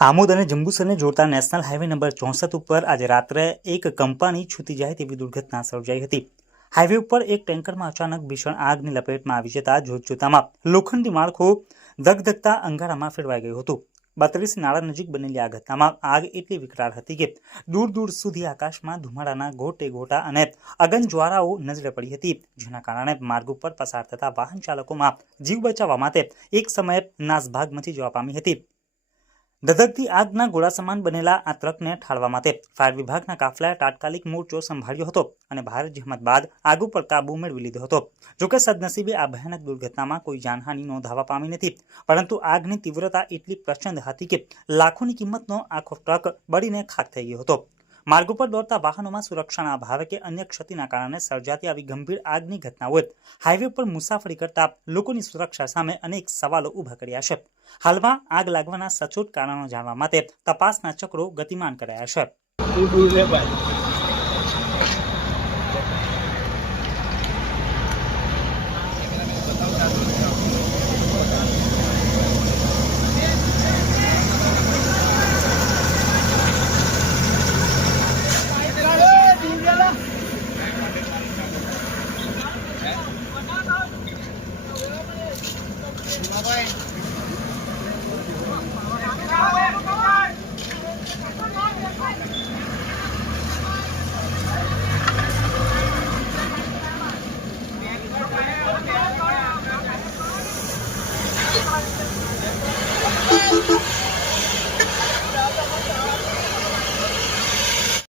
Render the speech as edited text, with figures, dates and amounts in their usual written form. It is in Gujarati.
આમોદ અને જંબુસરને જોડતા નેશનલ હાઈવે નંબર 64 ઉપર આજે રાત્રે એક કંપાની છૂટી જાય તેવી દુર્ઘટના સર્જાઈ હતી। હાઈવે ઉપર એક ટેન્કરમાં અચાનક ભીષણ આગની લપેટમાં આવી જતા જોતજોતામાં લોખંડી માળખું ધગધગતા અંગારામાં ફેરવાઈ ગયું હતું। 32 નાળા નજીક બનેલી આ ઘટનામાં આગ એટલી વિકરાળ હતી કે દૂર દૂર સુધી આકાશમાં ધુમાડાના ગોટે ગોટા અને અગનજ્વાળાઓ નજરે પડી હતી, જેના કારણે માર્ગ ઉપર પસાર થતા વાહન ચાલકોમાં જીવ બચાવવા માટે એક સમયે નાસભાગ મચી જવા પામી હતી। ધધકતી આગના ગોળા સમાન બનેલા આ ટ્રકને ઠાળવા માટે ફાયર વિભાગના કાફલાએ તાત્કાલિક મોરચો સંભાળ્યો હતો અને ભારે જહેમત બાદ આગ ઉપર કાબુ મેળવી લીધો હતો। જોકે સદનસીબે આ ભયાનક દુર્ઘટનામાં કોઈ જાનહાનિ નોંધાવા પામી નથી, પરંતુ આગની તીવ્રતા એટલી પ્રચંડ હતી કે લાખોની કિંમતનો આખો ટ્રક બળીને ખાક થઈ ગયો હતો। માર્ગ ઉપર દોડતા વાહનોમાં સુરક્ષાના અભાવે કે અન્ય ક્ષતિના કારણે સર્જાતી આવી ગંભીર આગની ઘટનાઓએ હાઈવે પર મુસાફરી કરતા લોકોની સુરક્ષા સામે અનેક સવાલો ઊભા કર્યા છે। હાલમાં આગ લાગવાના સચોટ કારણો જાણવા માટે તપાસના ચક્રો ગતિમાન કરાયા છે।